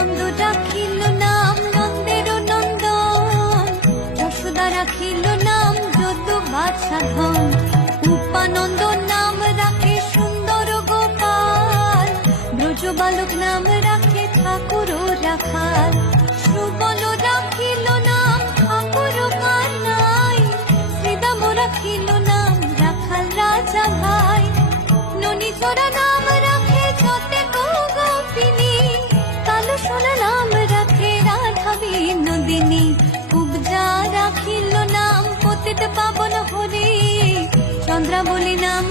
নন্দ রাখিল নাম নন্দের নন্দন, যশোদা রাখিল নাম যদু বাছাধন, উপানন্দ নাম রাখে সুন্দর গোপাল, ব্রজ বালক নাম রাখে ঠাকুর রাখাল, সুবল রাখিল নাম ঠাকুর কানাই, শ্রীদাম রাখিল নাম রাখাল রাজা ভাই, ননীচরা নাম রাখে যতে গোপিনী, কালো সোনা নাম রাখে রাধা বিনোদিনী, কুবজা রাখিল নাম পতিত পাবন হরি, চন্দ্রাবলী নাম